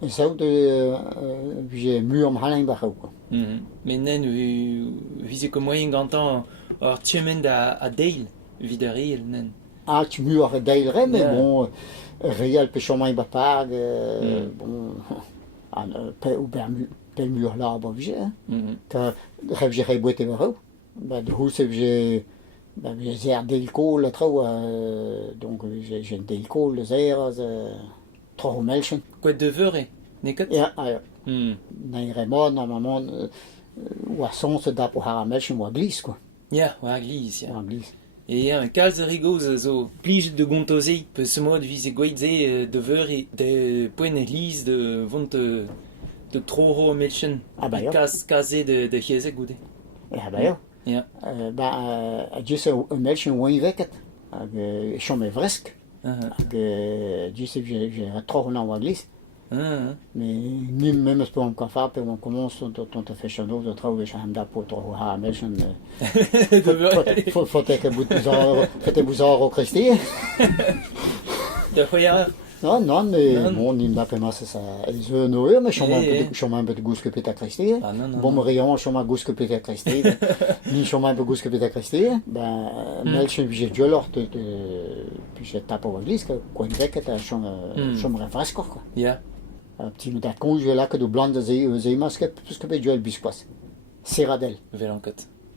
En zo de j'ai muur om halling ba quoi. Men nen vize ko moyen gantan ar tchemen a deil vid a reel nen. Ah, tu muur a deilre, mais Yeah. bon, réel pe chomai ba pag, bon, pe ou pe muur là ba vije. Ta rêve j'ai reboité ba ho. Bah de hus j'ai bah j'ai zer delko la trou donc j'ai delko le zer trop melchen. Kwet de veur nekat? Ja, ja. Nee, Raymond, normalement, ou à son se da pour haramelchen ou à glisse quoi. Ya, war gliz, ya. Ou à glisse. Et kalz a rigoz zo plij de gontoze pe se mod vize gweitze de veur de poen e liz de vont de troho melchen. Ah bah, ja. Kaze de chiese goude. Ja, bah ja. Ja. Just een melchen woon weket. Schon me vresk. Just j'ai trop na ou à glisse. Mais ni même pas encore faire, puis on commence ton te fait chaud, de trouver chez Hamda pour trop haramelchen. De veur, allez. Faut que vous au Christi. De hoya. Non, mais Non. bon, ni m'a pas masse ça. Je nourrir, mais schon mal un peu de goût que Peter Christi. Ah, non, non, Bon, non. rayon, schon mal goût que Peter Christi. Ni schon mal un peu goût que Peter Christi. Ben, melchen j'ai dû alors puis je tape au église que quoi une vec que schon me refresque quoi. Ya. Petit met con je là que de blanc de zé masque parce que ben duel bisquas. Serradel. Velankot.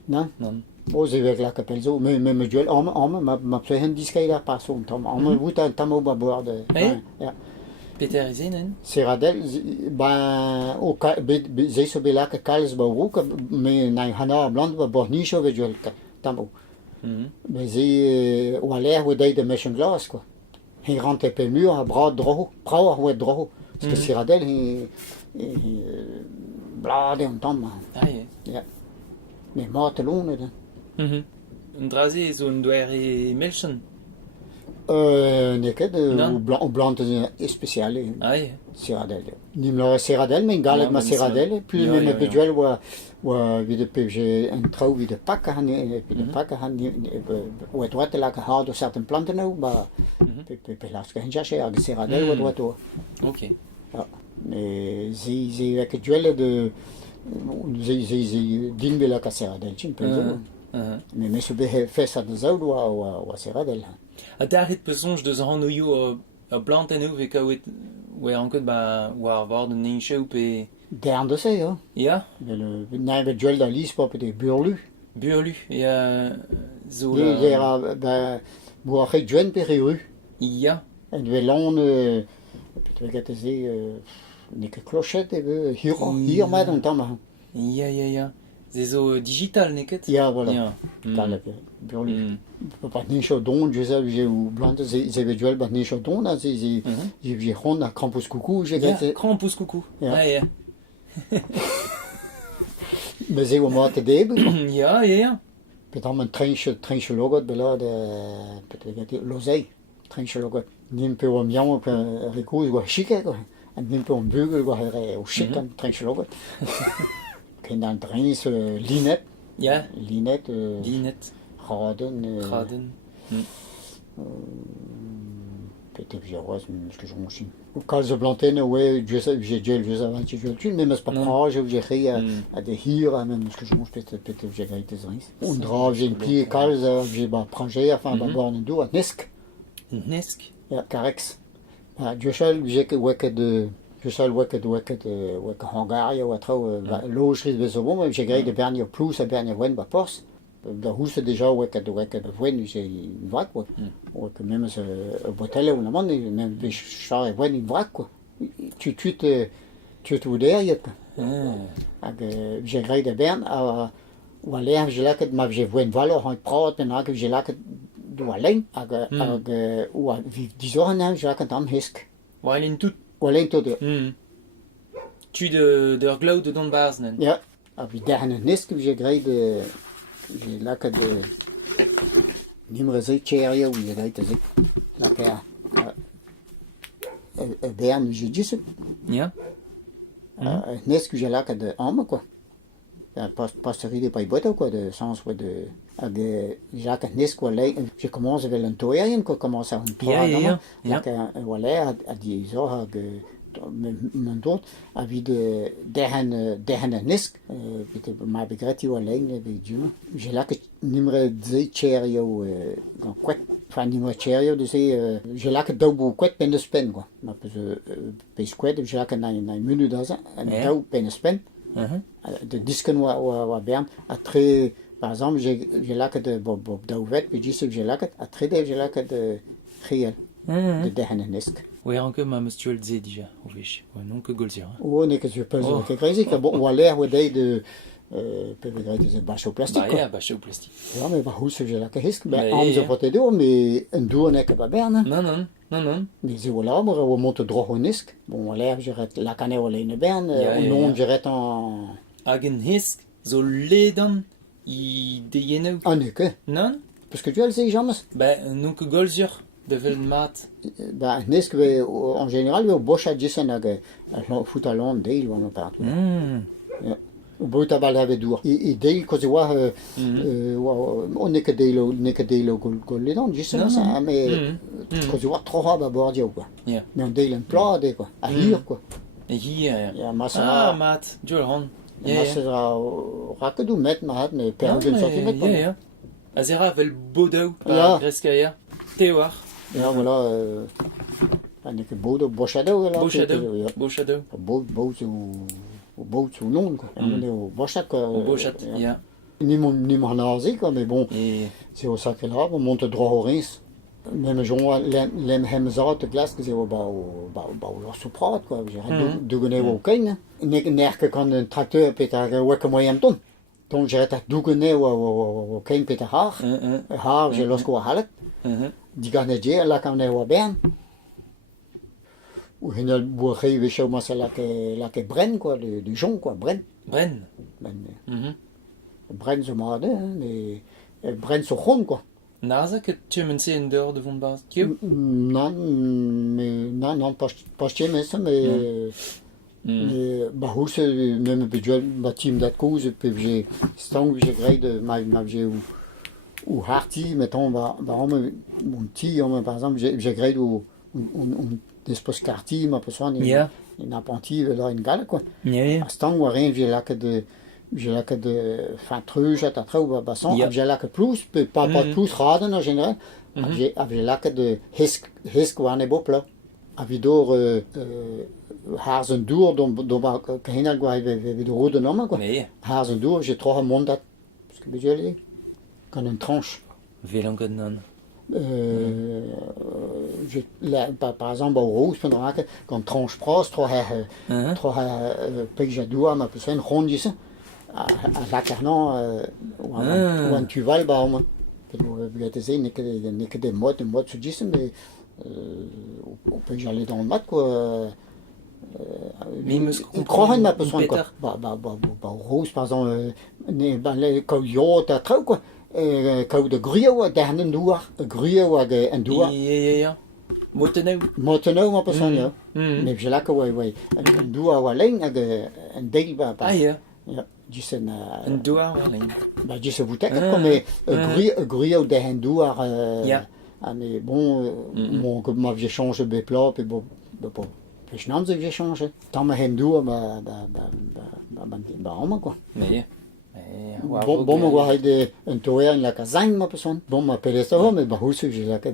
Non? Non. Bon, c'est avec la capelle zo, mais duel m'a fait un disque là par son tom. On vous tam au bord de. Ja. Peter is nen? Serradel, ben, au zé so bela que Carlos Barouk, mais n'a hana blanc ba bornicho avec duel tambo. Mais zé ou l'air ou de machine glace quoi. Il rentre peu mur à bras droit, bras ou droit. Parce que Serradel il blade on tombe. Ah, ye. Ja. Mais mort long là. Un draze zo un douer e melchen. Neket Non. ou blanc spécial. Ah, ye. Serradel. Nimlo Serradel, mais galet Ja, ma men Serradel, puis ja, même ja, beduel ou vide PG un trou vide pak han puis de pak han ou droite là que hard de certaines plantes nou ba pe las que hinja chez Serradel ou droite. Ok. Ja. Mais zi avec duel de zi din bela ka Serradel chin pe zo. Mais se be fait ça de zaud ou Serradel. A darit pesonj deus an oio a blant en ve kaoet oe ankot ba war var de ninchou pe... Dern de c'est, hein. Ya, Le naïve duel d'Alice, pas peut-être burlu. burlu. Et zo Il y la... a, ben, boire juin périru. Ya. Et de l'on, peut-être que c'est, n'est que clochette, et hier, madame, temps, Ya. Ze zo digital neket? ya, voilà. Ya. Dans le burlu. Pas ni chaudon, je sais, j'ai ou blanc, c'est duel, pas ni chaudon, là, j'ai ronde à campus coucou, j'ai Ya, gâté. krampus coucou. Ja. Ah, ya. Mais c'est au mois de début. Ya. Peut-être un trench logot, là, peut-être que l'oseille, trench logot. Nim peu au miam, peu recousse, quoi, chic, quoi. Nim peu au bugel, quoi, au chic, un trench logot. Quand un trench, linette, Ya. linette, Linet. raden, Kraden. peut-être que j'ai rose, mais ce que je m'en chie. Ou quand je plantais, ouais, j'ai gel, je savais, tu veux tu, mais c'est pas proche, j'ai ri à des hir, même ce que je mange, peut-être que j'ai gagné des risques. Un drap, j'ai une pied, quand j'ai prangé, enfin, borne d'eau, à Nesk. Nesk. Ja, Carex. Je sais, j'ai que weket de, je sais weket Hongaria ou trop, logerie de Besobo, mais j'ai gagné de Bernier plus à Bernier Wen, bah force. Da hus déjà weket Wen, j'ai une vrac quoi. Ou que même ce botelle ou la monde, même des chars et Wen une vrac quoi. Tu te derrière quoi. J'ai gagné de Berne à ou à l'air, j'ai là que ma j'ai Wen valeur en prot, maintenant que j'ai là que du alleen, ou à vivre 10 ans, j'ai là que tam hisk. War in tout. Ou alleen tout. Tu de glow de don bars nen. Ja, aber der hat nicht gekriegt, j'ai là que de numéro 6 cherry ou j'ai gagné de la paire Berne, j'ai dit ça. Ya. N'est-ce que j'ai là que de homme quoi. Pastorie de pas botte quoi de sens ouais de Jacques Nes quoi là j'ai commencé avec l'entourien quoi commence à un tour Ja. là que voilà à 10 heures mijn dood, a vid derhen en nisk, ma begret jo alleen, juna. Je lak nimre ze cherio, kwet, van nimre cherio, dus je lak douw kwet pen de spen, quoi. Ma pes kwet, je lak na menu da za, en douw pen de spen. De disken wa bern, a tre, par exemple, je lak de douw vet, puis je lak a tre de, je lak de riel, de derhen en nisk. Ouais, encore ma monsieur le dit déjà, au fiche. Ouais, non que golzir. Oh, ne que je peux que crazy, que bon, ou à l'air, ou de, peut-être de bâche au plastique. Bah, bâche au plastique. Ja, mais bah, hoe se je la kehisk, ben, om ze wat doen, mais een doe nek ba berne. Non. Mais ze voilà, maar we monte droog on nisk. Bon, à l'air, je ret la canne ou in berne, non, je ret en. Hagen hisk, zo ledan, I de yeno. Ah, ne que. Non? Parce que tu as le jamais. Bah, non que golzir, de vel mat. Ben, nisk, en général, we bosch à jissen, fout à l'on, deal, ou partout. O bout a bal have dour. I deil koz oa o neke deilo gol ledon, jissen ça, mais koz oa troha ba bordio, quoi. Yeah. Mais on deil en plade, quoi. A hir, quoi. Et hier. Ja, massa. Ah, mat, jol hon. Massa rakedou met mat, mais per 2 cm, quoi. Ja. Azera vel bodou, Ja. par greskaya. Tewar. Ja, voilà. Neke bodo, bochado, là. Bochado. Boot ou non, quoi. On est au bochat, quoi. Au bochat, ja. Ni mon nazi, quoi, mais bon. Et C'est au sacré là, on monte droit au rins. Même jour, l'em hemzat de glace, que c'est au souprat, quoi. J'ai de gonner au kain. N'est que quand un tracteur peut être ouais comme moyen ton. Donc j'ai été de gonner au kain peut être har, j'ai lorsqu'on a halet. Diganedje, là quand on est au bern. Ou il y a le bois rive chez moi, c'est là que bren, quoi, du jonc, quoi, bren. Bren. Bren zo maar, mais bren zo gewoon, quoi. Naza que tu me sais en dehors de von base. Kyo? Non, pas chez moi, ça, mais bah, où c'est, même budget, bah, team dat cause, puis j'ai, stang, j'ai gré de, ma, j'ai, ou harty, mettons, bah, mon petit, par exemple, j'ai gré ou, despos karti, ma persoon in apprenti, là, in gale, quoi. Ja. À stang, ou rien, j'ai là que de fin truge, à tatra, ou basson, j'ai là que plus, pas plus raden en général, j'ai là que de hisk, ou un beau plat. Avidor, hazen door, donc, kehinal, quoi, de rode nomme, quoi. Hazen door, j'ai trois mondes, parce que, je dis, quand une tranche. Velangen non. Par exemple, au rouge, quand tranche pros, trois pejadua, ma personne rondisse, à la carnon, ou un tuval, bah, on peut dire, n'est que des modes se disent, mais on peut y aller dans le mat, quoi. Mais il me comprend ma personne, quoi. Bah, rouge, par exemple, les coyotes, trop, quoi. Kau de gruo dernen duar, gruo en duar. Ja. Motenau ma persoon, ja. Mais je lak ouais. En duar alleen en deel ba. Ah ja. Ja, dus een duar alleen. Bah dus een bouteille comme gruo de en duar. Ja. Mais bon, mon que ma j'ai changé de plat puis bon puis non que j'ai changé. Tant ma hen duar ba quoi. Mais Bon, maar waar hij een toer in la kazang ma persoon. Bon, maar per eso me bahus je la que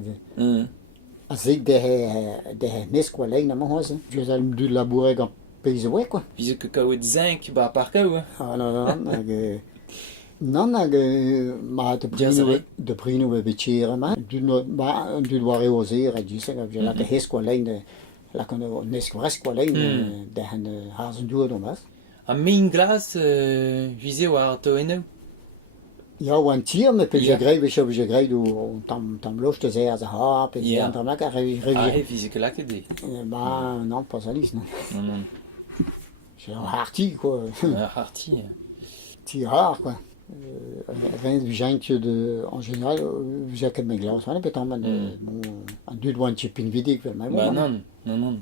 als ik de nes quoi là na ma hose. Je zal du labourer quand pays ouais quoi. Puis que kaout zinc ba par kaou. Ah non, ma de prino we betire ma. Du doit réoser et du ça je la que hes quoi là la que nes quoi là de hazen duur dan was. A main glas visé war to eno. Ja, wan tier, mais puis j'ai gré du tam loge de zé à ha, puis tam la ka physique là que dit. Bah non, pas ça lisse non. Non. J'ai un harty quoi. Harty. Ti rare quoi. Rien de gens de en général, j'ai que mes glaces, on est peut-être bon, un deux doigts de chipin vidéo, mais bon. Non.